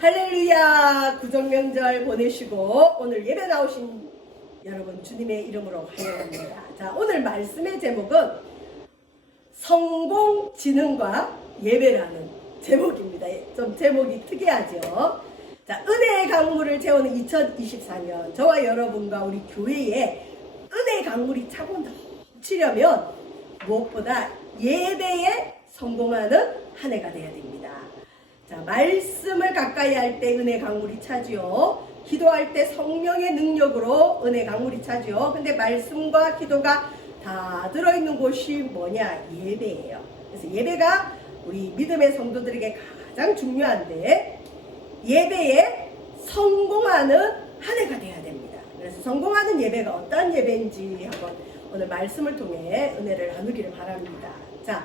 할렐루야. 구정명절 보내시고 오늘 예배 나오신 여러분 주님의 이름으로 환영합니다. 자, 오늘 말씀의 제목은 성공지능과 예배라는 제목입니다. 좀 제목이 특이하죠. 자, 은혜의 강물을 채우는 2024년 저와 여러분과 우리 교회에 은혜의 강물이 차고 넘치려면 무엇보다 예배에 성공하는 한 해가 되어야 됩니다. 자, 말씀을 가까이 할 때 은혜 강물이 차지요. 기도할 때 성령의 능력으로 은혜 강물이 차지요. 근데 말씀과 기도가 다 들어있는 곳이 뭐냐? 예배예요. 그래서 예배가 우리 믿음의 성도들에게 가장 중요한데 예배에 성공하는 한 해가 돼야 됩니다. 그래서 성공하는 예배가 어떤 예배인지 한번 오늘 말씀을 통해 은혜를 나누기를 바랍니다. 자,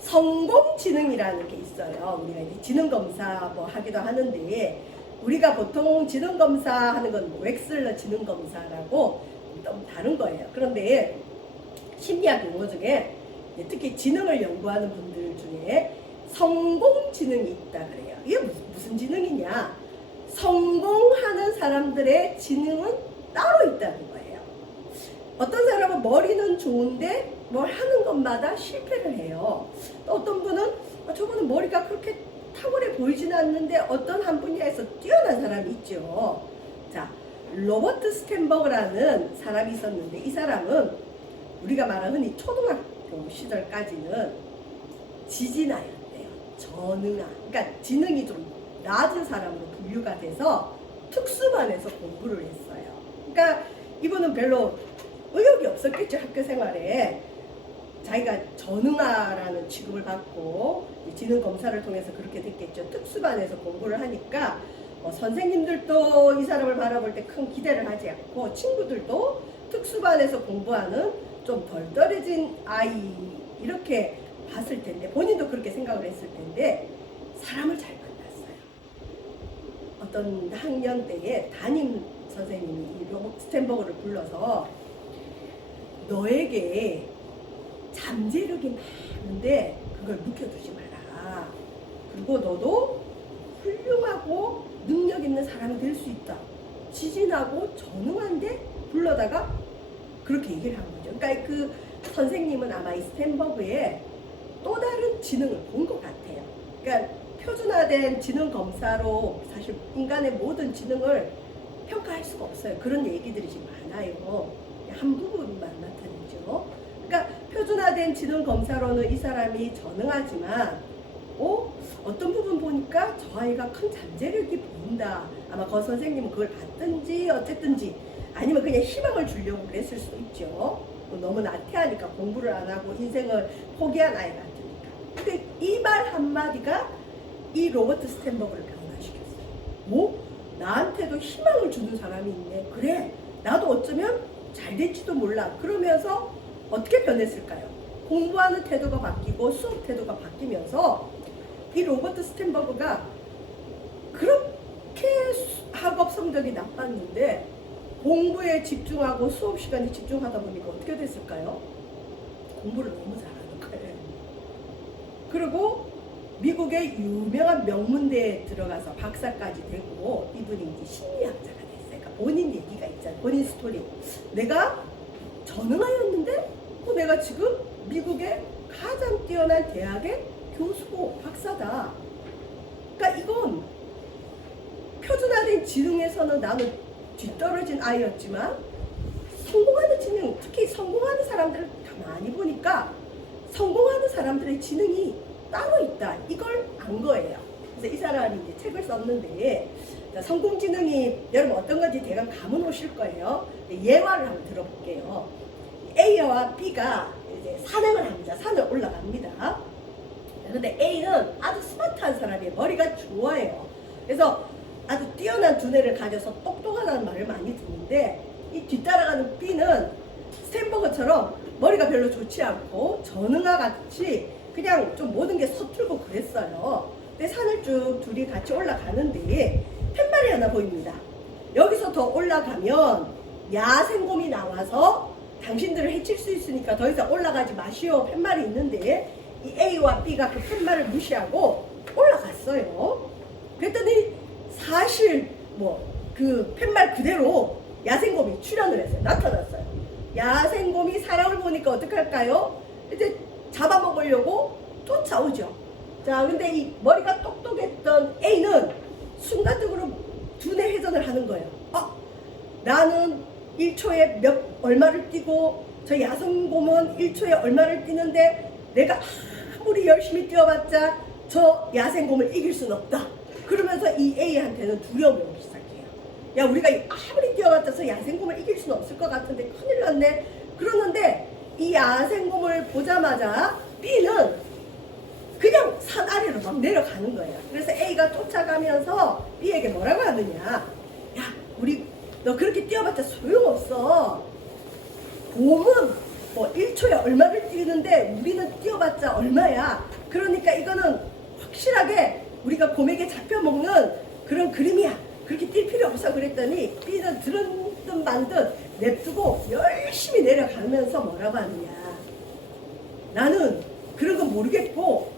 성공지능이라는 게 있어요. 우리가 이제 지능검사 뭐 하기도 하는데 우리가 보통 지능검사 하는 건 뭐 웩슬러 지능검사라고 좀 다른 거예요. 그런데 심리학 용어 중에 특히 지능을 연구하는 분들 중에 성공지능이 있다 그래요. 이게 무슨 지능이냐? 성공하는 사람들의 지능은 따로 있다는 거예요. 어떤 사람은 머리는 좋은데 뭘 하는 것마다 실패를 해요. 또 어떤 분은 저분은 머리가 그렇게 탁월해 보이지는 않는데 어떤 한 분야에서 뛰어난 사람이 있죠. 자, 로버트 스탠버그라는 사람이 있었는데 이 사람은 우리가 말하는 흔히 초등학교 시절까지는 지진아였대요. 전응아. 그러니까 지능이 좀 낮은 사람으로 분류가 돼서 특수반에서 공부를 했어요. 그러니까 이분은 별로 의욕이 없었겠죠. 학교 생활에. 자기가 전응아라는 취급을 받고 지능 검사를 통해서 그렇게 됐겠죠. 특수반에서 공부를 하니까 선생님들도 이 사람을 바라볼 때 큰 기대를 하지 않고 친구들도 특수반에서 공부하는 좀 덜 떨어진 아이 이렇게 봤을 텐데 본인도 그렇게 생각을 했을 텐데 사람을 잘 만났어요. 어떤 학년 때에 담임 선생님이 이 로버트 스탠버그를 불러서 너에게 잠재력이 많은데 그걸 묵혀두지 말아라. 그리고 너도 훌륭하고 능력 있는 사람이 될 수 있다. 지진하고 전능한데 불러다가 그렇게 얘기를 한 거죠. 그러니까 그 선생님은 아마 이 스탠버그의 또 다른 지능을 본 것 같아요. 그러니까 표준화된 지능 검사로 사실 인간의 모든 지능을 평가할 수가 없어요. 그런 얘기들이 지금 많아요. 한 부분만 나타내죠. 그러니까 표준화된 지능 검사로는 이 사람이 전능하지만 어떤 부분 보니까 저 아이가 큰 잠재력이 보인다. 아마 그 선생님은 그걸 봤든지 어쨌든지 아니면 그냥 희망을 주려고 그랬을 수도 있죠. 너무 나태하니까 공부를 안 하고 인생을 포기한 아이 같으니까. 근데 이 말 한마디가 이 로버트 스탠버그를 변화시켰어요. 나한테도 희망을 주는 사람이 있네. 그래, 나도 어쩌면 잘 될지도 몰라. 그러면서 어떻게 변했을까요? 공부하는 태도가 바뀌고 수업 태도가 바뀌면서 이 로버트 스탠버그가 그렇게 학업 성적이 나빴는데 공부에 집중하고 수업 시간에 집중하다 보니까 어떻게 됐을까요? 공부를 너무 잘하는 거예요. 그리고 미국의 유명한 명문대에 들어가서 박사까지 되고 이분이 이제 심리학자가 됐어요. 그러니까 본인 얘기가 있잖아요. 본인 스토리. 내가 전응하였는데 내가 지금 미국의 가장 뛰어난 대학의 교수고 박사다. 그러니까 이건 표준화된 지능에서는 나는 뒤떨어진 아이였지만 성공하는 지능, 특히 성공하는 사람들을 가만히 보니까 성공하는 사람들의 지능이 따로 있다. 이걸 안 거예요. 그래서 이 사람이 이제 책을 썼는데 성공지능이 여러분 어떤 건지 대강 감은 오실 거예요. 예화를 한번 들어볼게요. A와 B가 이제 산행을 합니다. 산을 올라갑니다. 그런데 A는 아주 스마트한 사람이에요. 머리가 좋아요. 그래서 아주 뛰어난 두뇌를 가져서 똑똑하다는 말을 많이 듣는데 이 뒤따라가는 B는 스탠버그처럼 머리가 별로 좋지 않고 전응아 같이 그냥 좀 모든 게 서툴고 그랬어요. 근데 산을 쭉 둘이 같이 올라가는데 팻말이 하나 보입니다. 여기서 더 올라가면 야생곰이 나와서 당신들을 해칠 수 있으니까 더 이상 올라가지 마시오. 팻말이 있는데 이 A와 B가 그 팻말을 무시하고 올라갔어요. 그랬더니 사실 그 팻말 그대로 야생곰이 출현을 했어요. 나타났어요. 야생곰이 사람을 보니까 어떡할까요? 이제 잡아먹으려고 쫓아오죠. 자, 근데 이 머리가 똑똑했던 A는 순간적으로 두뇌 회전을 하는 거예요. 나는 1초에 얼마를 뛰고 저 야생곰은 1초에 얼마를 뛰는데 내가 아무리 열심히 뛰어봤자 저 야생곰을 이길 수는 없다. 그러면서 이 A한테는 두려움이 오기 시작해요. 야, 우리가 아무리 뛰어봤자 저 야생곰을 이길 수는 없을 것 같은데 큰일 났네. 그러는데 이 야생곰을 보자마자 B는 그냥 산 아래로 막 내려가는 거예요. 그래서 A가 쫓아가면서 B에게 뭐라고 하느냐. 야, 너 그렇게 뛰어봤자 소용없어. 곰은 1초에 얼마를 뛰는데 우리는 뛰어봤자 얼마야. 그러니까 이거는 확실하게 우리가 곰에게 잡혀먹는 그런 그림이야. 그렇게 뛸 필요 없어. 그랬더니 B는 들은 듯 만 듯 냅두고 열심히 내려가면서 뭐라고 하느냐. 나는 그런 건 모르겠고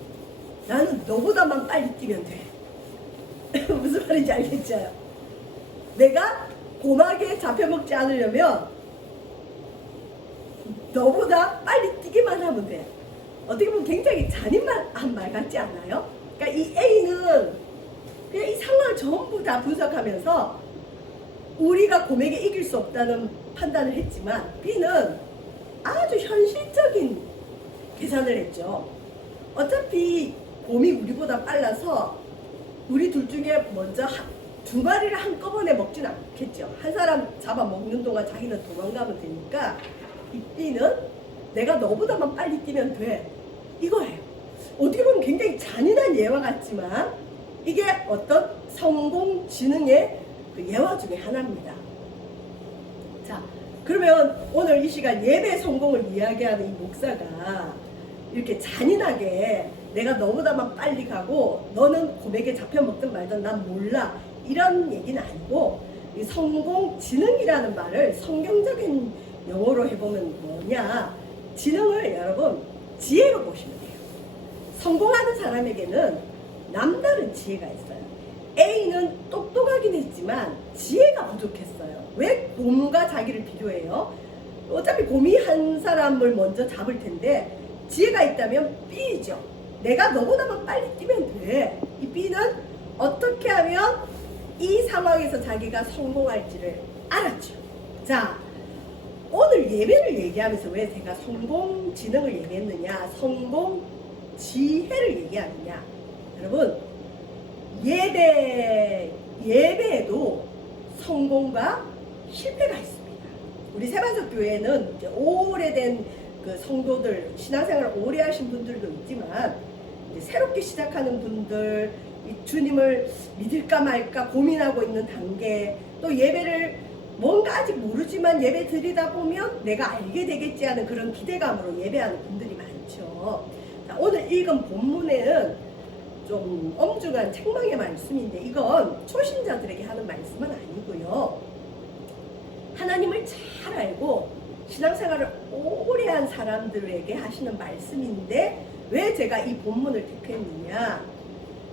나는 너보다만 빨리 뛰면 돼. 무슨 말인지 알겠죠? 내가 곰에게 잡혀먹지 않으려면 너보다 빨리 뛰기만 하면 돼. 어떻게 보면 굉장히 잔인한 말 같지 않아요? 그러니까 이 A는 그냥 이 상황을 전부 다 분석하면서 우리가 곰에게 이길 수 없다는 판단을 했지만 B는 아주 현실적인 계산을 했죠. 어차피 곰이 우리보다 빨라서 우리 둘 중에 먼저 두 마리를 한꺼번에 먹진 않겠죠. 한 사람 잡아먹는 동안 자기는 도망가면 되니까 이 B는 내가 너보다만 빨리 뛰면 돼. 이거예요. 어떻게 보면 굉장히 잔인한 예화 같지만 이게 어떤 성공지능의 그 예화 중에 하나입니다. 자, 그러면 오늘 이 시간 예배 성공을 이야기하는 이 목사가 이렇게 잔인하게 내가 너보다만 빨리 가고 너는 곰에게 잡혀먹든 말든 난 몰라 이런 얘기는 아니고 이 성공지능이라는 말을 성경적인 영어로 해보면 뭐냐, 지능을 여러분 지혜로 보시면 돼요. 성공하는 사람에게는 남다른 지혜가 있어요. A는 똑똑하긴 했지만 지혜가 부족했어요. 왜 곰과 자기를 비교해요? 어차피 곰이 한 사람을 먼저 잡을 텐데 지혜가 있다면 B죠. 내가 너보다만 빨리 뛰면 돼. 이 B는 어떻게 하면 이 상황에서 자기가 성공할지를 알았죠. 자, 오늘 예배를 얘기하면서 왜 제가 성공지능을 얘기했느냐, 성공지혜를 얘기하느냐. 여러분, 예배에도 성공과 실패가 있습니다. 우리 세반석 교회는 이제 오래된 그 성도들, 신앙생활을 오래 하신 분들도 있지만 이제 새롭게 시작하는 분들, 주님을 믿을까 말까 고민하고 있는 단계, 또 예배를 뭔가 아직 모르지만 예배 드리다 보면 내가 알게 되겠지 하는 그런 기대감으로 예배하는 분들이 많죠. 자, 오늘 읽은 본문에는 좀 엄중한 책망의 말씀인데 이건 초신자들에게 하는 말씀은 아니고요. 하나님을 잘 알고 신앙생활을 오래 한 사람들에게 하시는 말씀인데 왜 제가 이 본문을 택했느냐.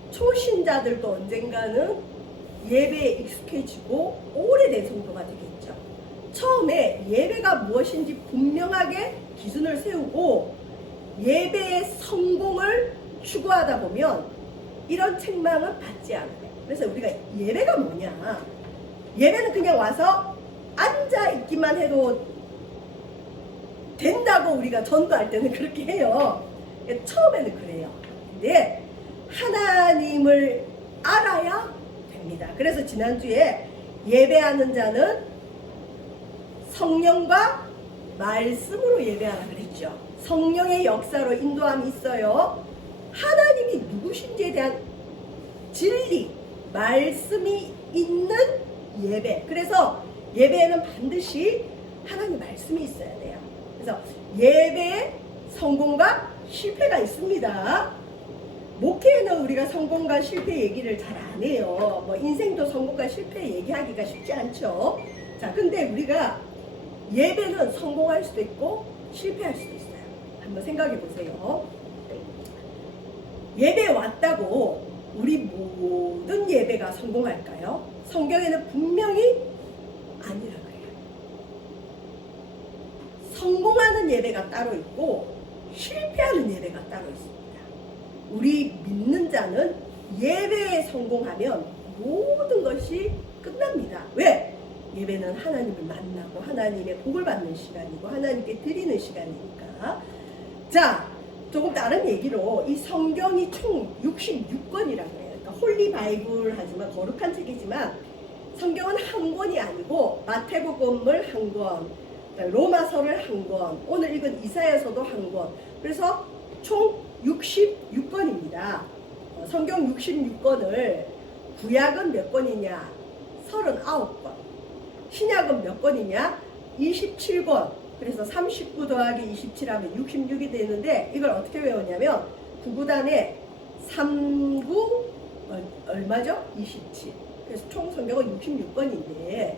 초신자들도 언젠가는 예배에 익숙해지고 오래된 성도가 되겠죠. 처음에 예배가 무엇인지 분명하게 기준을 세우고 예배의 성공을 추구하다 보면 이런 책망은 받지 않아요. 그래서 우리가 예배가 뭐냐. 예배는 그냥 와서 앉아있기만 해도 된다고 우리가 전도할 때는 그렇게 해요. 처음에는 그래요. 근데 하나님을 알아야 됩니다. 그래서 지난주에 예배하는 자는 성령과 말씀으로 예배하라 그랬죠. 성령의 역사로 인도함이 있어요. 하나님이 누구신지에 대한 진리, 말씀이 있는 예배. 그래서 예배에는 반드시 하나님 말씀이 있어야 돼요. 그래서 예배에 성공과 실패가 있습니다. 목회에는 우리가 성공과 실패 얘기를 잘 안 해요. 뭐 인생도 성공과 실패 얘기하기가 쉽지 않죠. 자, 근데 우리가 예배는 성공할 수도 있고 실패할 수도 있어요. 한번 생각해 보세요. 예배에 왔다고 우리 모든 예배가 성공할까요? 성경에는 분명히 아니라 그래요. 성공하는 예배가 따로 있고 실패하는 예배가 따로 있습니다. 우리 믿는 자는 예배에 성공하면 모든 것이 끝납니다. 왜? 예배는 하나님을 만나고 하나님의 복을 받는 시간이고 하나님께 드리는 시간이니까. 자, 조금 다른 얘기로 이 성경이 총 66권이라고 해요. 그러니까 홀리 바이블 하지만 거룩한 책이지만 성경은 한 권이 아니고 마태복음을 한 권, 로마서를 한 권, 오늘 읽은 이사야서도 한 권. 그래서 총 66권입니다. 성경 66권을 구약은 몇 권이냐? 39권. 신약은 몇 권이냐? 27권. 그래서 39 더하기 27 하면 66이 되는데 이걸 어떻게 외우냐면 9구단에 39 얼마죠? 27. 그래서 총 성경은 66권인데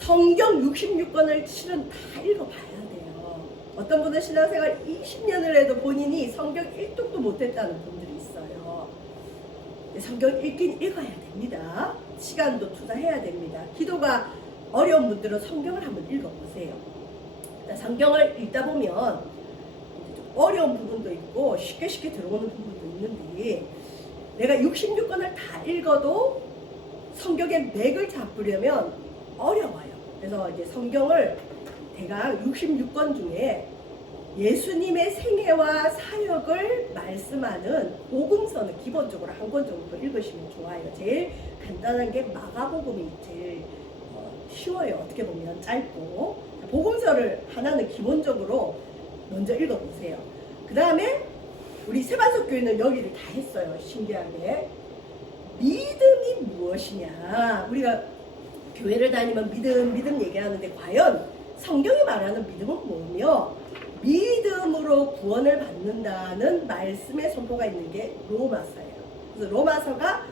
성경 66권을 실은 다 읽어봐야 돼요. 어떤 분은 신앙생활 20년을 해도 본인이 성경 1독도 못했다는 분들이 있어요. 성경 읽긴 읽어야 됩니다. 시간도 투자해야 됩니다. 기도가 어려운 분들은 성경을 한번 읽어보세요. 성경을 읽다 보면 어려운 부분도 있고 쉽게 들어오는 부분도 있는데 내가 66권을 다 읽어도 성경의 맥을 잡으려면 어려워요. 그래서 이제 성경을 대강 66권 중에 예수님의 생애와 사역을 말씀하는 복음서는 기본적으로 한 권 정도 읽으시면 좋아요. 제일 간단한 게 마가복음이 제일 쉬워요. 어떻게 보면 짧고 복음서를 하나는 기본적으로 먼저 읽어보세요. 그 다음에 우리 세반석교회는 여기를 다 했어요. 신기하게 믿음이 무엇이냐. 우리가 교회를 다니면 믿음 얘기하는데 과연 성경이 말하는 믿음은 뭐며 믿음으로 구원을 받는다는 말씀의 선포가 있는 게 로마서예요. 그래서 로마서가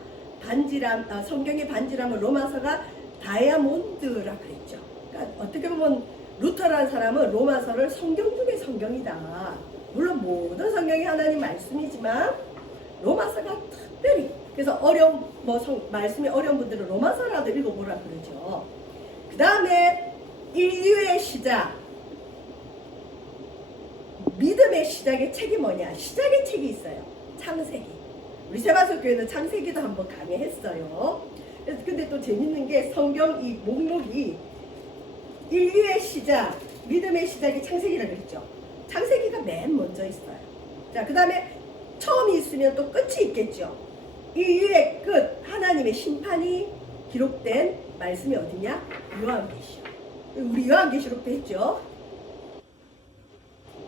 성경의 반지람은 로마서가 다이아몬드라 그랬죠. 그러니까 어떻게 보면 루터라는 사람은 로마서를 성경 중에 성경이다. 물론 모든 성경이 하나님 말씀이지만 로마서가 특별히 그래서 말씀이 어려운 분들은 로마서라도 읽어보라 그러죠. 그 다음에 인류의 시작, 믿음의 시작의 책이 뭐냐? 시작의 책이 있어요. 창세기. 우리 세바석교회는 창세기도 한번 강의했어요. 근데 또 재밌는 게 성경 이 목록이 인류의 시작, 믿음의 시작이 창세기라고 했죠. 창세기가 맨 먼저 있어요. 자, 그 다음에 처음이 있으면 또 끝이 있겠죠. 인류의 끝, 하나님의 심판이 기록된 말씀이 어디냐? 요한계시록. 우리 요한계시록도 했죠.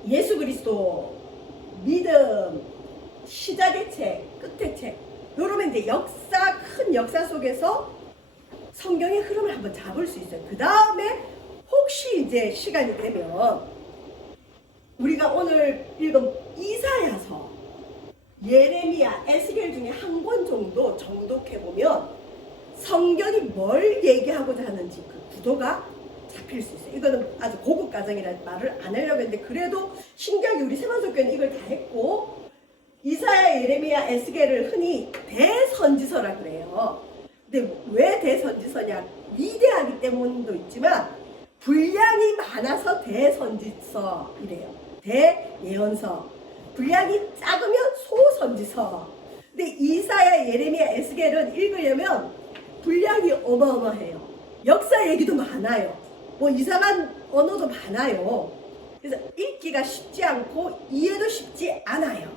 예수 그리스도, 믿음, 시작의 책, 끝의 책. 그러면 이제 큰 역사 속에서 성경의 흐름을 한번 잡을 수 있어요. 그 다음에 혹시 이제 시간이 되면 우리가 오늘 읽은 이사야서, 예레미야, 에스겔 중에 한 권 정도 정독해보면 성경이 뭘 얘기하고자 하는지 그 구도가 잡힐 수 있어요. 이거는 아주 고급 과정이라 말을 안 하려고 했는데 그래도 신기하게 우리 세만석교는 이걸 다 했고 이사야, 예레미야, 에스겔을 흔히 대선지서라 그래요. 근데 왜 대선지서냐? 위대하기 때문도 있지만 분량이 많아서 대선지서이래요. 대예언서. 분량이 작으면 소선지서. 근데 이사야, 예레미야, 에스겔은 읽으려면 분량이 어마어마해요. 역사 얘기도 많아요. 뭐 이상한 언어도 많아요. 그래서 읽기가 쉽지 않고 이해도 쉽지 않아요.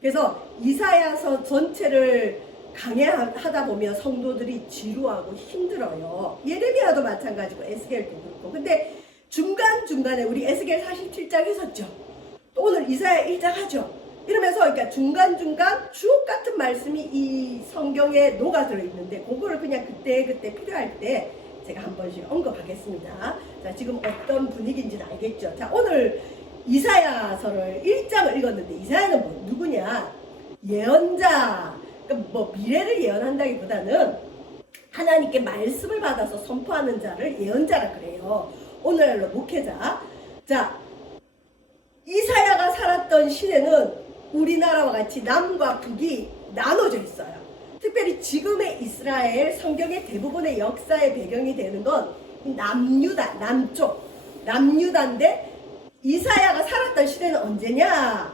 그래서 이사야서 전체를 강해하다 보면 성도들이 지루하고 힘들어요. 예레미야도 마찬가지고 에스겔도 그렇고. 근데 중간중간에 우리 에스겔 47장 했었죠. 또 오늘 이사야 1장 하죠. 이러면서 그러니까 중간중간 주옥 같은 말씀이 이 성경에 녹아들어 있는데 그거를 그냥 그때 필요할 때 제가 한 번씩 언급하겠습니다. 자, 지금 어떤 분위기인지는 알겠죠? 자, 오늘 이사야서를 1장을 읽었는데 이사야는 뭐 누구냐? 예언자. 그러니까 뭐 미래를 예언한다기보다는 하나님께 말씀을 받아서 선포하는 자를 예언자라 그래요. 오늘날로 목회자. 자, 이사야가 살았던 시대는 우리나라와 같이 남과 북이 나눠져 있어요. 특별히 지금의 이스라엘 성경의 대부분의 역사의 배경이 되는 건 남유다, 남유다인데 이사야가 살았던 시대는 언제냐?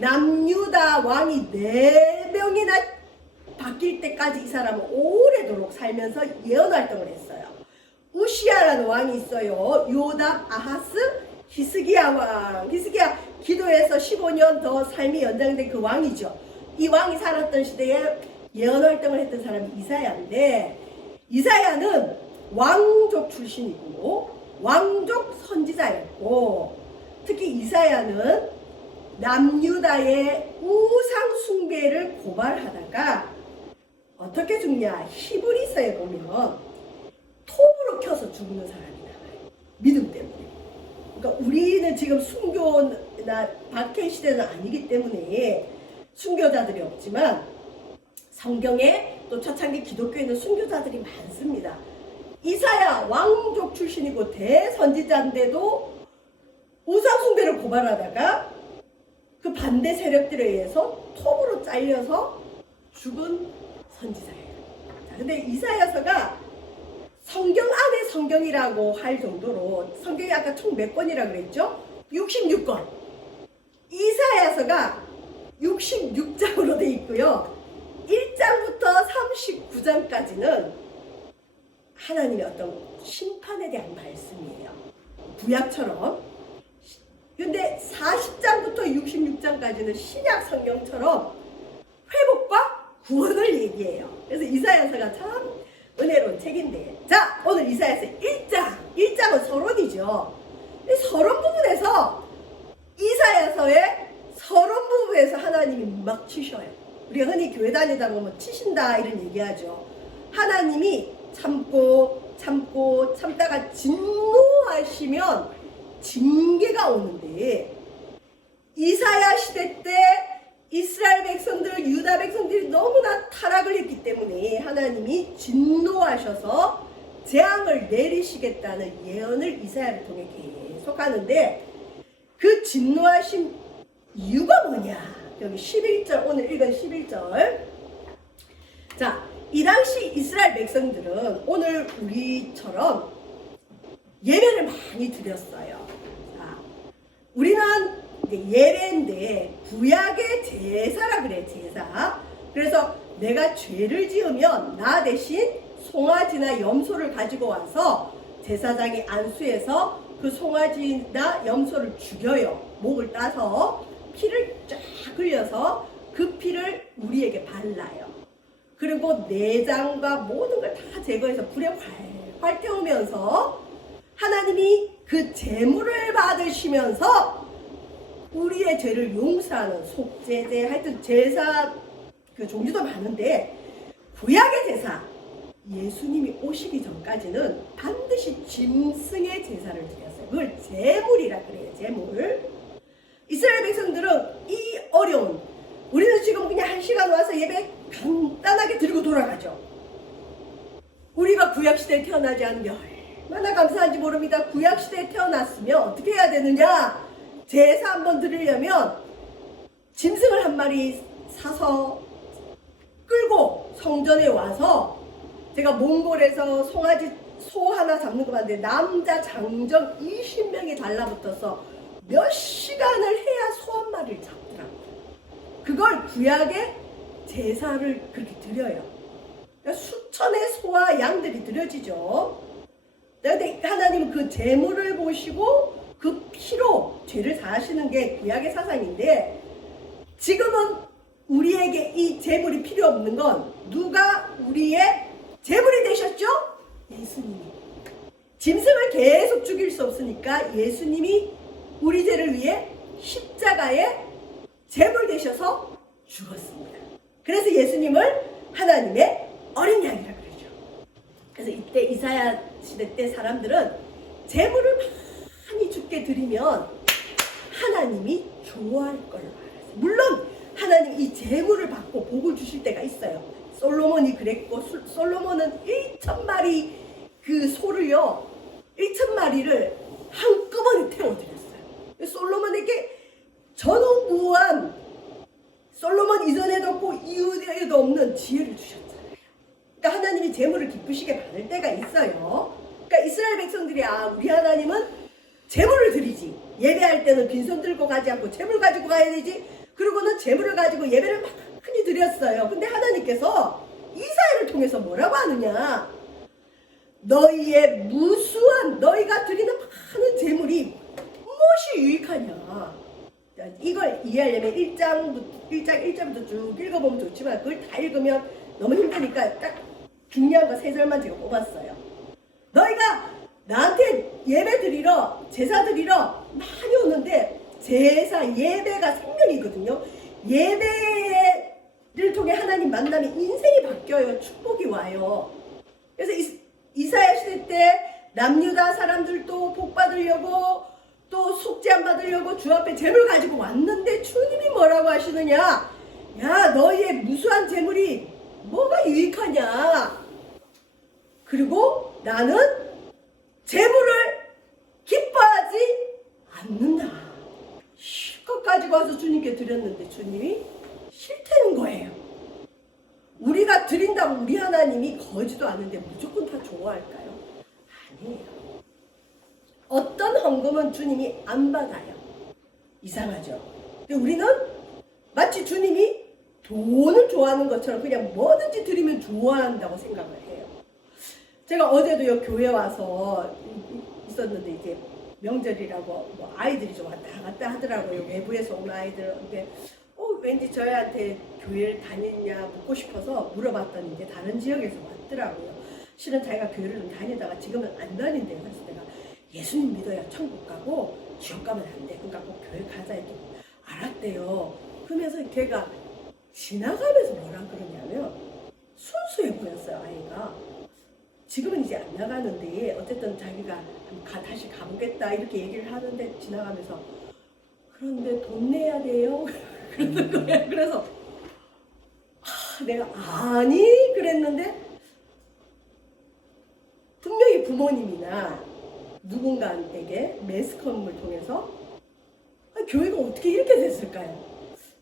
남유다 왕이 4명이나 바뀔 때까지 이 사람은 오래도록 살면서 예언 활동을 했어요. 우시아라는 왕이 있어요. 요담, 아하스, 히스기야 왕. 히스기야 기도해서 15년 더 삶이 연장된 그 왕이죠. 이 왕이 살았던 시대에 예언 활동을 했던 사람이 이사야인데, 이사야는 왕족 출신이고 왕족 선지자였고, 특히 이사야는 남유다의 우상 숭배를 고발하다가 어떻게 죽냐? 히브리서에 보면 톱으로 켜서 죽는 사람이 나와요. 믿음 때문에. 그러니까 우리는 지금 순교나 박해 시대는 아니기 때문에 순교자들이 없지만 성경에 또 초창기 기독교에는 순교자들이 많습니다. 이사야 왕족 출신이고 대선지자인데도 우상 숭배를 고발하다가 그 반대 세력들에 의해서 톱으로 잘려서 죽은 선지자예요. 자, 근데 이사야서가 성경 안에 성경이라고 할 정도로, 성경이 아까 총 몇 권이라고 그랬죠? 66권. 이사야서가 66장으로 되어 있고요. 1장부터 39장까지는 하나님의 어떤 심판에 대한 말씀이에요. 구약처럼. 근데 40장부터 66장까지는 신약 성경처럼 회복과 구원을 얘기해요. 그래서 이사야서가 참 은혜로운 책인데, 자, 오늘 이사야서 1장은 서론이죠. 서론 부분에서, 이사야서의 서론 부분에서 하나님이 막 치셔요. 우리가 흔히 교회 다니다 보면 치신다 이런 얘기하죠. 하나님이 참다가 진노하시면 징계가 오는데, 이사야 시대 때 이스라엘 백성들, 유다 백성들이 너무나 타락을 했기 때문에 하나님이 진노하셔서 재앙을 내리시겠다는 예언을 이사야를 통해 계속 하는데, 그 진노하신 이유가 뭐냐? 여기 11절, 오늘 읽은 11절. 자, 이 당시 이스라엘 백성들은 오늘 우리처럼 예배를 많이 드렸어요. 자, 우리는 예배인데 구약의 제사라 그래, 제사. 그래서 내가 죄를 지으면 나 대신 송아지나 염소를 가지고 와서 제사장이 안수해서 그 송아지나 염소를 죽여요. 목을 따서 피를 쫙 흘려서 그 피를 우리에게 발라요. 그리고 내장과 모든 걸 다 제거해서 불에 활활 태우면서 하나님이 그 제물을 받으시면서 우리의 죄를 용서하는 속죄제, 하여튼 제사 그 종류도 많은데, 구약의 제사, 예수님이 오시기 전까지는 반드시 짐승의 제사를 드렸어요. 그걸 제물이라 그래요. 제물. 이스라엘 백성들은 이 어려운, 우리는 지금 그냥 1시간 와서 예배 간단하게 드리고 돌아가죠. 우리가 구약시대에 태어나지 않은 게 얼마나 감사한지 모릅니다. 구약시대에 태어났으면 어떻게 해야 되느냐? 제사 한번 드리려면 짐승을 한 마리 사서 끌고 성전에 와서, 제가 몽골에서 송아지 소 하나 잡는 거 봤는데 남자 장정 20명이 달라붙어서 몇 시간을 해야 소 한 마리를 잡더라고요. 그걸 구약의 제사를 그렇게 드려요. 그러니까 수천의 소와 양들이 드려지죠. 그런데 하나님은 그 제물을 보시고 그 피로 죄를 사하시는 게 구약의 사상인데, 지금은 우리에게 이 제물이 필요 없는 건 누가 우리의 제물이 되셨죠? 예수님이. 짐승을 계속 죽일 수 없으니까 예수님이 우리 죄를 위해 십자가에 제물 되셔서 죽었습니다. 그래서 예수님을 하나님의 어린 양이라고 그러죠. 그래서 이때 이사야 시대 때 사람들은 제물을 많이 죽게 드리면 하나님이 좋아할 걸로 알았어요. 물론 하나님 이 제물을 받고 복을 주실 때가 있어요. 솔로몬이 그랬고, 솔로몬은 1,000마리 그 소를요, 1,000마리를 한꺼번에 태워드렸어요. 솔로몬에게 전후무한 솔로몬 이전에도 없고 이후에도 없는 지혜를 주셨잖아요. 그러니까 하나님이 재물을 기쁘시게 받을 때가 있어요. 그러니까 이스라엘 백성들이 우리 하나님은 재물을 드리지. 예배할 때는 빈손 들고 가지 않고 재물 가지고 가야 되지. 그리고는 재물을 가지고 예배를 많이 드렸어요. 근데 하나님께서 이사야를 통해서 뭐라고 하느냐? 너희의 무수한 너희가 드리는 많은 재물이 무엇이 유익하냐? 이걸 이해하려면 1장 1절부터 쭉 읽어보면 좋지만 그걸 다 읽으면 너무 힘드니까 딱 중요한 거 3절만 제가 뽑았어요. 너희가 나한테 예배 드리러 제사 드리러 많이 오는데 제사 예배가 생명이거든요. 예배를 통해 하나님 만나면 인생이 바뀌어요. 축복이 와요. 그래서 이사야 시대 때 남유다 사람들도 복 받으려고 또 속죄 안 받으려고 주 앞에 재물 가지고 왔는데 주님이 뭐라고 하시느냐? 야, 너희의 무수한 재물이 뭐가 유익하냐? 그리고 나는 재물을 기뻐하지 않는다. 실컷 가지고 와서 주님께 드렸는데 주님이 싫다는 거예요. 우리가 드린다고 우리 하나님이 거지도 않은데 무조건 다 좋아할까요? 아니에요. 어떤 헌금은 주님이 안 받아요. 이상하죠? 근데 우리는 마치 주님이 돈을 좋아하는 것처럼 그냥 뭐든지 드리면 좋아한다고 생각을 해요. 제가 어제도 여기 교회 와서 있었는데 이제 명절이라고 뭐 아이들이 좀 왔다 갔다 하더라고요. 외부에서 온 아이들. 근데 왠지 저희한테 교회를 다니냐 묻고 싶어서 물어봤더니 이제 다른 지역에서 왔더라고요. 실은 자기가 교회를 좀 다니다가 지금은 안 다닌대요. 그래서 내가 예수님 믿어야 천국 가고 지옥 가면 안 돼. 그러니까 꼭 교회 가자 이렇게 알았대요. 그러면서 걔가 지나가면서 뭐라 그러냐면 순수해 보였어요. 아이가. 지금은 이제 안 나가는데 어쨌든 자기가 다시 가보겠다 이렇게 얘기를 하는데 지나가면서 그런데 돈 내야 돼요? 그러는 거예요. 그래서 내가 아니 그랬는데 분명히 부모님이나 누군가에게 매스컴을 통해서 교회가 어떻게 이렇게 됐을까요?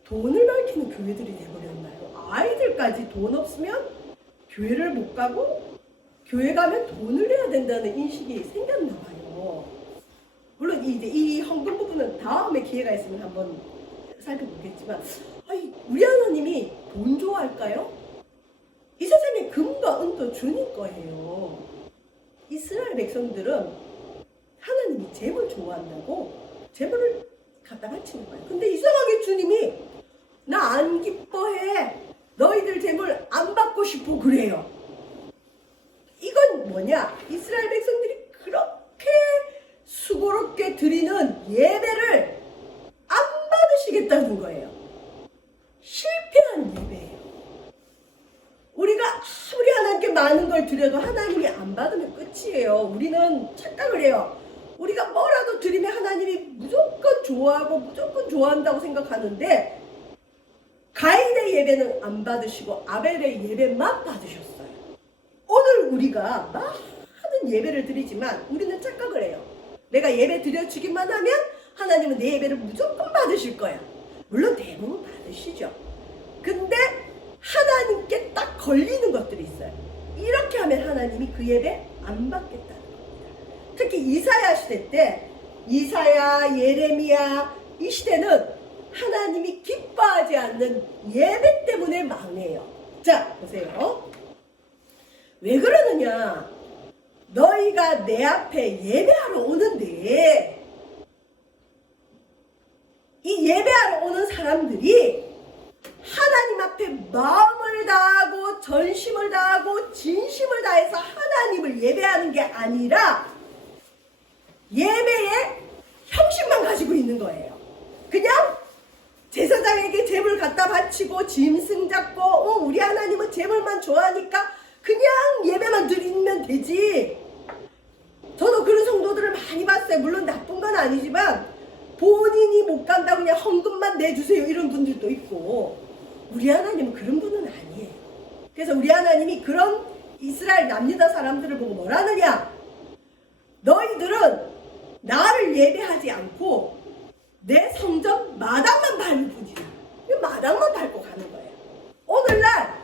돈을 밝히는 교회들이 돼버렸나요? 아이들까지 돈 없으면 교회를 못 가고 교회 가면 돈을 내야 된다는 인식이 생겼나 봐요. 물론 이제 이 헌금 부분은 다음에 기회가 있으면 한번 살펴보겠지만 우리 하나님이 돈 좋아할까요? 이 세상에 금과 은도 주님 거예요. 이스라엘 백성들은 하나님이 재물 좋아한다고 재물을 갖다 바치는 거예요. 근데 이상하게 주님이 나 안 기뻐해. 너희들 재물 안 받고 싶어 그래요. 이건 뭐냐? 이스라엘 백성들이 그렇게 수고롭게 드리는 예배를 안 받으시겠다는 거예요. 실패한 예배예요. 우리가 아무리 하나님께 많은 걸 드려도 하나님이 안 받으면 끝이에요. 우리는 착각을 해요. 우리가 뭐라도 드리면 하나님이 무조건 좋아하고 무조건 좋아한다고 생각하는데 가인의 예배는 안 받으시고 아벨의 예배만 받으셨어요. 오늘 우리가 많은 예배를 드리지만 우리는 착각을 해요. 내가 예배 드려주기만 하면 하나님은 내 예배를 무조건 받으실 거야. 물론 대부분 받으시죠. 근데 하나님께 딱 걸리는 것들이 있어요. 이렇게 하면 하나님이 그 예배 안 받겠다는 겁니다. 특히 이사야 시대 때 이사야, 예레미야 이 시대는 하나님이 기뻐하지 않는 예배 때문에 망해요. 자, 보세요. 왜 그러느냐? 너희가 내 앞에 예배하러 오는데 이 예배하러 오는 사람들이 하나님 앞에 마음을 다하고 전심을 다하고 진심을 다해서 하나님을 예배하는 게 아니라 예배에 형식만 가지고 있는 거예요. 그냥 제사장에게 제물 갖다 바치고 짐승 잡고 우리 하나님은 제물만 좋아하니까 그냥 예배만 드리면 되지. 저도 그런 성도들을 많이 봤어요. 물론 나쁜 건 아니지만 본인이 못 간다고 그냥 헌금만 내주세요 이런 분들도 있고 우리 하나님은 그런 분은 아니에요. 그래서 우리 하나님이 그런 이스라엘 남유다 사람들을 보고 뭐라느냐? 너희들은 나를 예배하지 않고 내 성전 마당만 밟을 뿐이다. 마당만 밟고 가는 거예요. 오늘날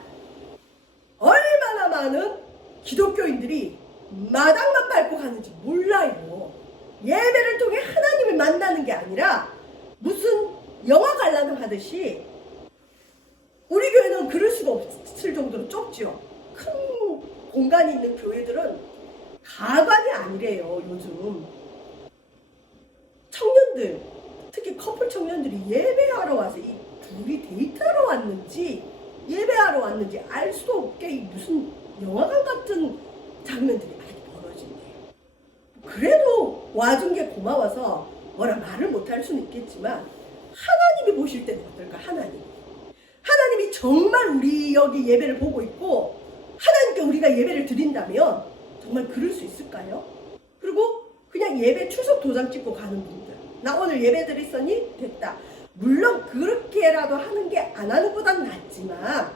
얼마나 많은 기독교인들이 마당만 밟고 가는지 몰라요. 예배를 통해 하나님을 만나는 게 아니라 무슨 영화 관람을 하듯이, 우리 교회는 그럴 수가 없을 정도로 좁죠. 큰 공간이 있는 교회들은 가관이 아니래요. 요즘 청년들, 특히 커플 청년들이 예배하러 와서 이 둘이 데이트하러 왔는지 예배하러 왔는지 알 수도 없게 무슨 영화관 같은 장면들이 많이 벌어진대요. 그래도 와준 게 고마워서 뭐라 말을 못할 수는 있겠지만, 하나님이 보실 때는 어떨까? 하나님이 정말 우리 여기 예배를 보고 있고 하나님께 우리가 예배를 드린다면 정말 그럴 수 있을까요? 그리고 그냥 예배 출석 도장 찍고 가는 분들, 나 오늘 예배 드렸으니 됐다. 물론 그렇게라도 하는 게 안 하는 것보단 낫지만,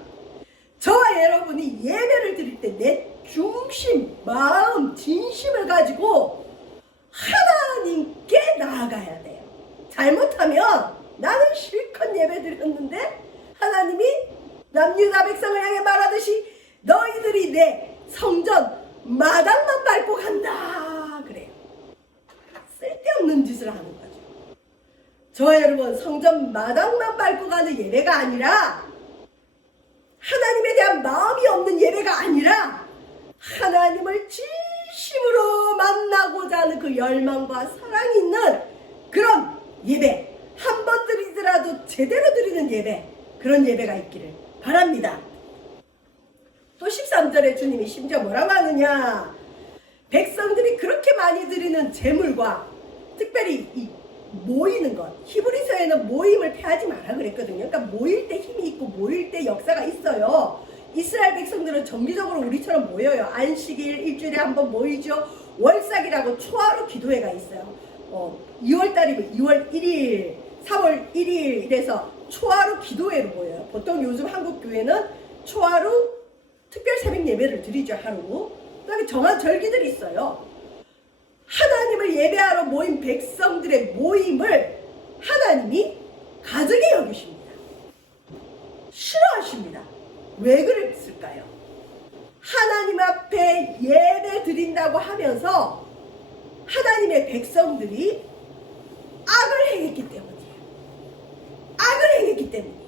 저와 여러분이 예배를 드릴 때 내 중심, 마음, 진심을 가지고 하나님께 나아가야 돼요. 잘못하면 나는 실컷 예배 드렸는데 하나님이 남유다 백성을 향해 말하듯이 너희들이 내 성전 마당만 밟고 간다 그래요. 쓸데없는 짓을 하는 거죠. 저와 여러분, 성전 마당만 밟고 가는 예배가 아니라, 하나님에 대한 마음이 없는 예배가 아니라, 하나님을 진심으로 만나고자 하는 그 열망과 사랑이 있는 그런 예배, 한 번 드리더라도 제대로 드리는 예배, 그런 예배가 있기를 바랍니다. 또 13절에 주님이 심지어 뭐라고 하느냐, 백성들이 그렇게 많이 드리는 제물과 특별히 이 모이는 것, 히브리서에는 모임을 폐하지 마라 그랬거든요. 그러니까 모일 때 힘이 있고 모일 때 역사가 있어요. 이스라엘 백성들은 정기적으로 우리처럼 모여요. 안식일, 일주일에 한 번 모이죠. 월삭이라고 초하루 기도회가 있어요. 2월달이면 2월 1일, 4월 1일 이래서 초하루 기도회로 모여요. 보통 요즘 한국 교회는 초하루 특별 새벽 예배를 드리죠, 하루. 그다음에 정한 절기들이 있어요. 하나님을 예배하러 모인 백성들의 모임을 하나님이 가증히 여기십니다. 싫어하십니다. 왜 그랬을까요? 하나님 앞에 예배 드린다고 하면서 하나님의 백성들이 악을 행했기 때문이에요. 악을 행했기 때문이에요.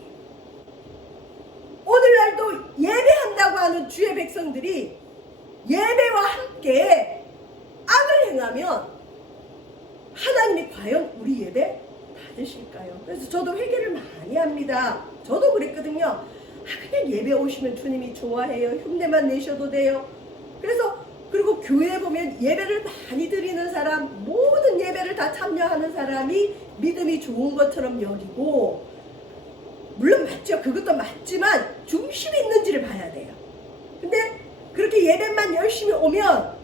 오늘날도 예배한다고 하는 주의 백성들이 예배와 함께 악을 행하면 하나님이 과연 우리 예배 받으실까요? 그래서 저도 회개를 많이 합니다. 저도 그랬거든요. 그냥 예배 오시면 주님이 좋아해요. 흉내만 내셔도 돼요. 그래서 그리고 교회에 보면 예배를 많이 드리는 사람, 모든 예배를 다 참여하는 사람이 믿음이 좋은 것처럼 여기고, 물론 맞죠. 그것도 맞지만 중심이 있는지를 봐야 돼요. 근데 그렇게 예배만 열심히 오면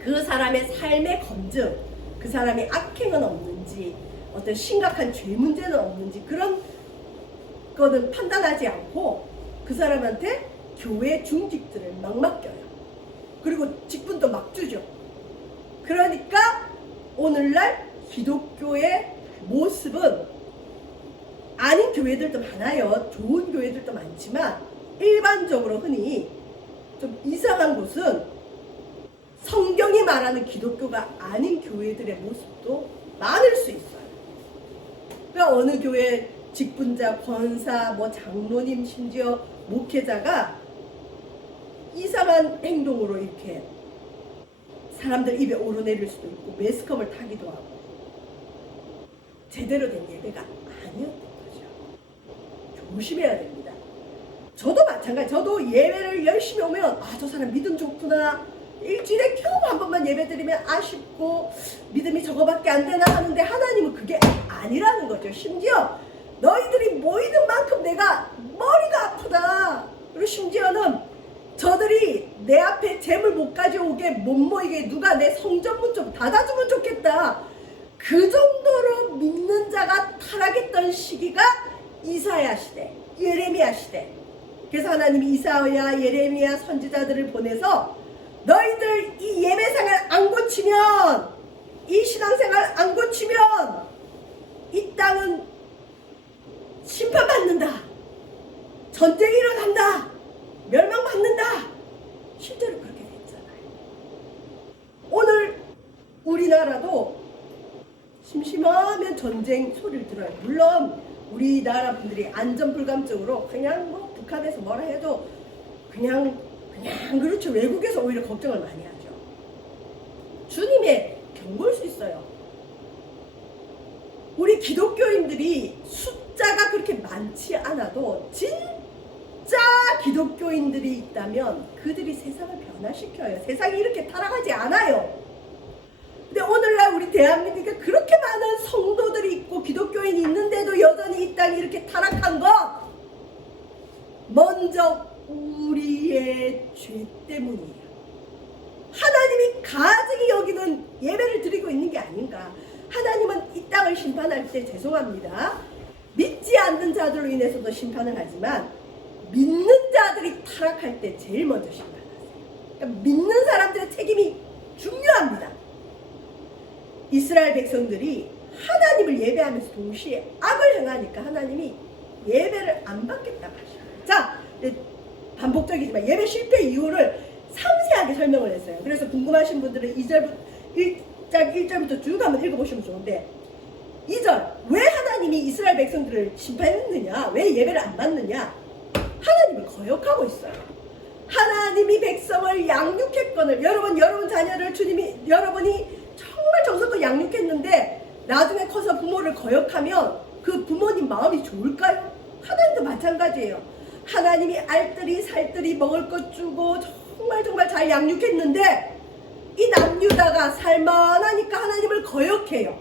그 사람의 삶의 검증, 그 사람이 악행은 없는지, 어떤 심각한 죄 문제는 없는지, 그런 거는 판단하지 않고 그 사람한테 교회 중직들을 막 맡겨요. 그리고 직분도 막 주죠. 그러니까 오늘날 기독교의 모습은, 아닌 교회들도 많아요. 좋은 교회들도 많지만 일반적으로 흔히 좀 이상한 곳은 성경이 말하는 기독교가 아닌 교회들의 모습도 많을 수 있어요. 그러니까 어느 교회 직분자, 권사, 장로님, 심지어 목회자가 이상한 행동으로 이렇게 사람들 입에 오르내릴 수도 있고 매스컴을 타기도 하고 제대로 된 예배가 아니었던 거죠. 조심해야 됩니다. 저도 마찬가지. 저도 예배를 열심히 오면 저 사람 믿음 좋구나. 일주일에 겨우 한 번만 예배 드리면 아쉽고 믿음이 저거밖에 안 되나 하는데, 하나님은 그게 아니라는 거죠. 심지어 너희들이 모이는 만큼 내가 머리가 아프다. 그리고 심지어는 저들이 내 앞에 재물 못 가져오게, 못 모이게 누가 내 성전문 좀 닫아주면 좋겠다. 그 정도로 믿는 자가 타락했던 시기가 이사야 시대, 예레미야 시대. 그래서 하나님이 이사야, 예레미야 선지자들을 보내서 너희들 이 예배생활 안 고치면, 이 신앙생활 안 고치면 이 땅은 심판받는다. 전쟁이 일어난다. 멸망받는다. 실제로 그렇게 됐잖아요. 오늘 우리나라도 심심하면 전쟁 소리를 들어요. 물론 우리나라 분들이 안전불감증으로 그냥 뭐 북한에서 뭐라 해도 그냥 그렇죠. 외국에서 오히려 걱정을 많이 하죠. 주님의 경고일 수 있어요. 우리 기독교인들이 숫자가 그렇게 많지 않아도 진짜 기독교인들이 있다면 그들이 세상을 변화시켜요. 세상이 이렇게 타락하지 않아요. 근데 오늘날 우리 대한민국에 그렇게 많은 성도들이 있고 기독교인이 있는데도 여전히 이 땅이 이렇게 타락한 것, 먼저 우리의 죄 때문이에요. 하나님이 가증히 여기는 예배를 드리고 있는 게 아닌가. 하나님은 이 땅을 심판할 때 죄송합니다. 믿지 않는 자들로 인해서도 심판을 하지만 믿는 자들이 타락할 때 제일 먼저 심판하세요. 그러니까 믿는 사람들의 책임이 중요합니다. 이스라엘 백성들이 하나님을 예배하면서 동시에 악을 행하니까 하나님이 예배를 안 받겠다고 하셔요. 자, 반복적이지만 예배 실패 이유를 상세하게 설명을 했어요. 그래서 궁금하신 분들은 1절부터 쭉 한번 읽어보시면 좋은데, 2절, 왜 하나님이 이스라엘 백성들을 심판했느냐, 왜 예배를 안 받느냐, 하나님을 거역하고 있어요. 하나님이 백성을 양육했거늘, 여러분 자녀를 여러분이 정말 정성껏 양육했는데 나중에 커서 부모를 거역하면 그 부모님 마음이 좋을까요? 하나님도 마찬가지예요. 하나님이 알뜰히 살뜰히 먹을 것 주고 정말 잘 양육했는데 이 남유다가 살만하니까 하나님을 거역해요.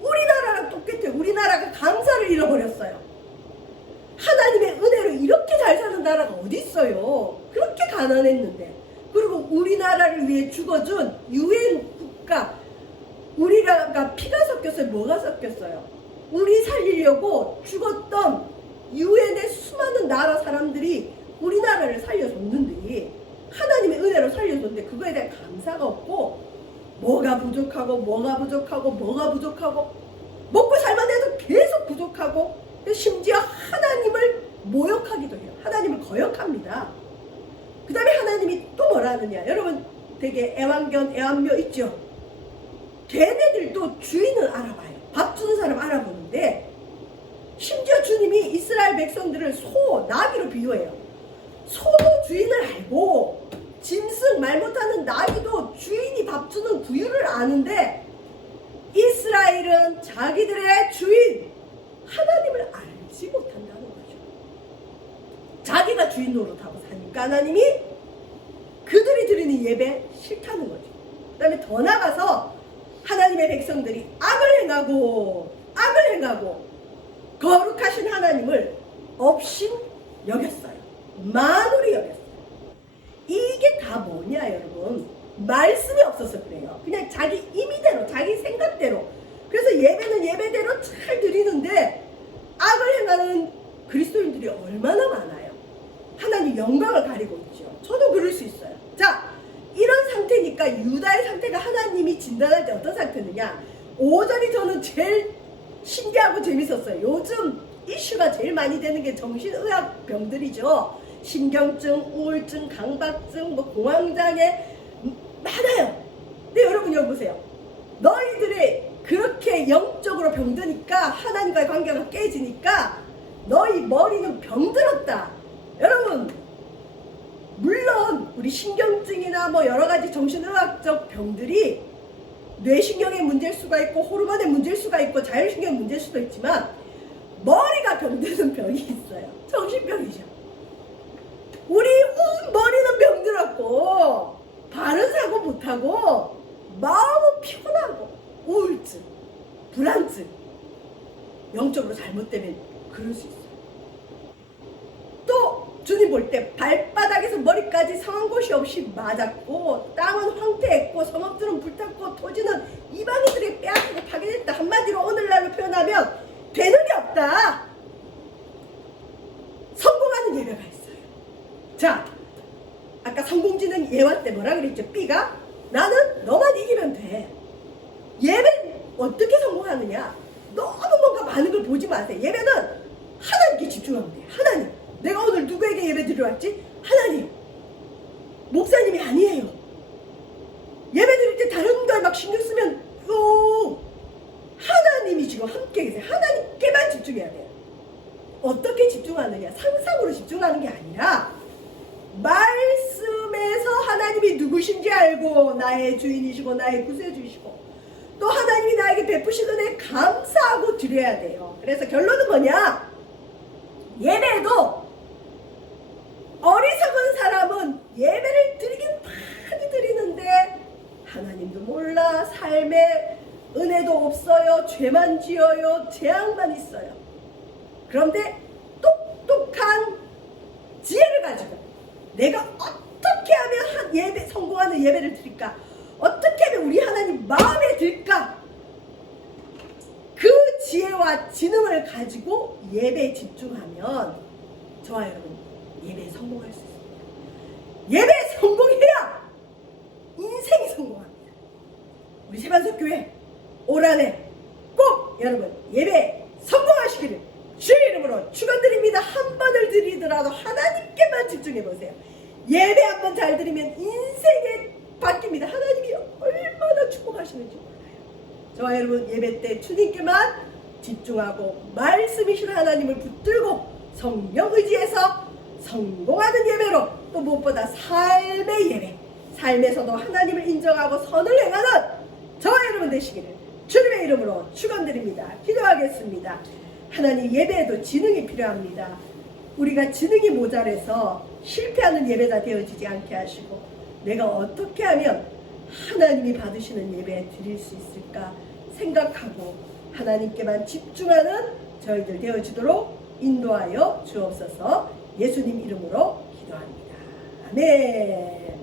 우리나라랑 똑같아요. 우리나라가 감사를 잃어버렸어요. 하나님의 은혜로 이렇게 잘 사는 나라가 어디 있어요? 그렇게 가난했는데. 그리고 우리나라를 위해 죽어준 유엔 국가, 우리나라가 피가 섞였어요? 뭐가 섞였어요? 우리 살리려고 죽었던 유엔의 수많은 나라 사람들이 우리나라를 살려줬는데, 하나님의 은혜로 살려줬는데 그거에 대한 감사가 없고 뭐가 부족하고 먹고 살만 해도 계속 부족하고, 심지어 하나님을 모욕하기도 해요. 하나님을 거역합니다. 그 다음에 하나님이 또 뭐라 하느냐, 여러분 되게 애완견 애완묘 있죠. 걔네들도 주인을 알아봐요. 밥 주는 사람 알아보는데, 심지어 주님이 이스라엘 백성들을 나귀로 비유해요. 소도 주인을 알고 짐승, 말 못하는 나귀도 주인이 밥 주는 구유를 아는데, 이스라엘은 자기들의 주인 하나님을 알지 못한다는 거죠. 자기가 주인 노릇하고 사니까 하나님이 그들이 드리는 예배 싫다는 거죠. 그 다음에 더 나가서 하나님의 백성들이 악을 행하고 거룩하신 하나님을 업신 여겼어요. 만홀히 여겼어요. 이게 다 뭐냐 여러분? 말씀이 없어서 그래요. 그냥 자기 임의대로, 자기 생각대로. 그래서 예배는 예배대로 잘 드리는데 악을 행하는 그리스도인들이 얼마나 많아요. 하나님 영광을 가리고 있죠. 저도 그럴 수 있어요. 자, 이런 상태니까 유다의 상태가 하나님이 진단할 때 어떤 상태느냐, 5절이 저는 제일 신기하고 재밌었어요. 요즘 이슈가 제일 많이 되는 게 정신의학 병들이죠. 신경증, 우울증, 강박증, 공황장애 많아요. 근데 여러분 여기 보세요. 너희들이 그렇게 영적으로 병드니까, 하나님과의 관계가 깨지니까 너희 머리는 병들었다. 여러분, 물론 우리 신경증이나 여러 가지 정신의학적 병들이 뇌신경의 문제일 수가 있고 호르몬의 문제일 수가 있고 자율신경의 문제일 수도 있지만, 머리가 병드는 병이 있어요. 정신병이죠. 우리 온 머리는 병들었고 바른 사고 못하고 마음은 피곤하고 우울증, 불안증, 영적으로 잘못되면 그럴 수 있어요. 또 주님 볼 때 발바닥에서 머리까지 상한 곳이 없이 맞았고, 땅은 황폐했고, 성읍들은 불탔고, 토지는 이방인들이 빼앗기고 파괴됐다. 한마디로 오늘날로 표현하면 되는 게 없다. 성공하는 예배가 있어요. 자, 아까 성공지능 예화 때 뭐라 그랬죠? B가 나는 너만 이기면 돼. 예배는 어떻게 성공하느냐? 너무 뭔가 많은 걸 보지 마세요. 예배는 하나님께 집중하면 돼. 하나님. 내가 오늘 누구에게 예배 드리러 왔지? 하나님. 목사님이 아니에요. 예배 드릴 때 다른 걸 막 신경 쓰면 하나님이 지금 함께 계세요. 하나님께만 집중해야 돼요. 어떻게 집중하느냐? 상상으로 집중하는 게 아니라 말씀에서 하나님이 누구신지 알고 나의 주인이시고 나의 구세주이시고 또 하나님이 나에게 베푸신 은혜 감사하고 드려야 돼요. 그래서 결론은 뭐냐? 예배도 어리석은 사람은 예배를 드리긴 많이 드리는데 하나님도 몰라. 삶에 은혜도 없어요. 죄만 지어요. 재앙만 있어요. 그런데 똑똑한 지혜를 가지고 내가 어떻게 하면 성공하는 예배를 드릴까? 어떻게 하면 우리 하나님 마음에 들까? 그 지혜와 지능을 가지고 예배에 집중하면 저와 여러분 예배에 성공할 수 있습니다. 예배에 성공해야 인생이 성공합니다. 우리 세반석교회 올 한해 꼭 여러분 예배에 성공하시기를 주의 이름으로 축원드립니다. 한 번을 드리더라도 하나님께만 집중해보세요. 예배 한 번 잘 드리면 인생에 바뀝니다. 하나님이 얼마나 축복하시는지 몰라요. 저와 여러분 예배 때 주님께만 집중하고 말씀이신 하나님을 붙들고 성령 의지해서 성공하는 예배로 또 무엇보다 삶의 예배, 삶에서도 하나님을 인정하고 선을 행하는 저와 여러분 되시기를 주님의 이름으로 축원드립니다. 기도하겠습니다. 하나님 예배에도 지능이 필요합니다. 우리가 지능이 모자라서 실패하는 예배가 되어지지 않게 하시고 내가 어떻게 하면 하나님이 받으시는 예배 드릴 수 있을까 생각하고 하나님께만 집중하는 저희들 되어지도록 인도하여 주옵소서. 예수님 이름으로 기도합니다. 아멘.